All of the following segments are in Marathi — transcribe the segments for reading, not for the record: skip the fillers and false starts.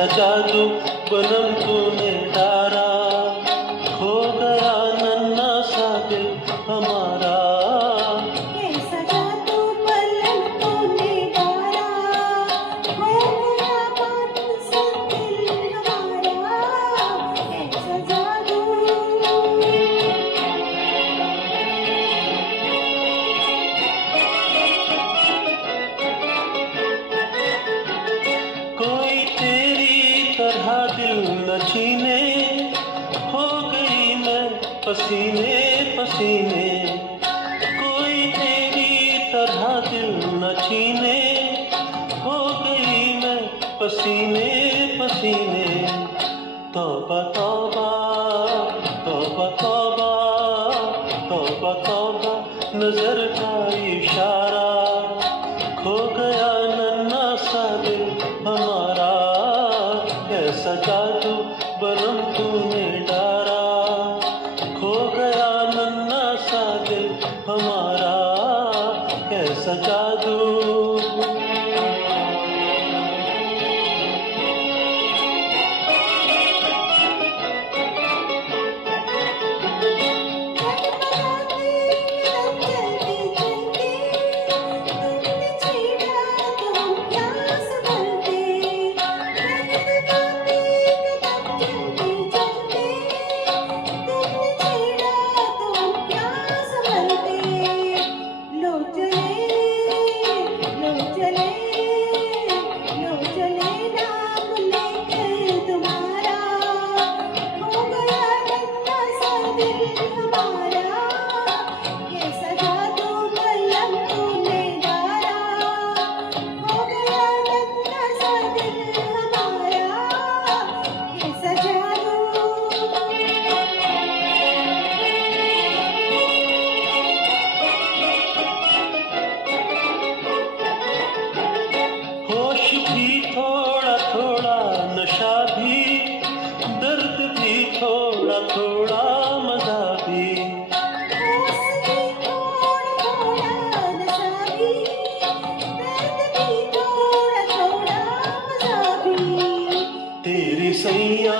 कैसा जादू बनम तूने डारा, खो गया नन्हा सा दिल हमारा। कैसा जादू बनम तूने डारा, खो गया मन सा दिल हमारा। कैसा जादू। कोई तेरी तरह दिल न छीने, हो गई मैं पसीने पसीने। कोई तेरी तरह दिल न छीने, हो गई मैं पसीने पसीने। तौबा तौबा तौबा तौबा तौबा तौबा, नजर का इशारा, खो गया नन्हा सा दिल हमारा। कैसा जादू बनम तूने डारा, खो गया नन्हा सा दिल हमारा। कैसा जादू। होश भी थोड़ा थोड़ा, नशा भी, दर्द भी थोड़ा थोड़ा, मजा भी। तेरी सैया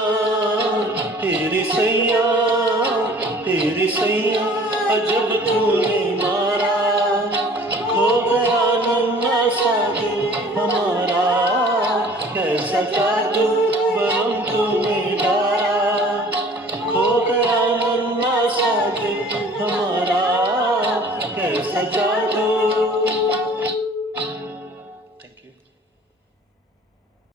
तेरी सैया तेरी सैया, अजब तूने मारा, खो गया नन्हा सा दिल हमारा। कैसा जादू बनम तूने डारा, खो गया नन्हा सा दिल हमारा। कैसा जादू।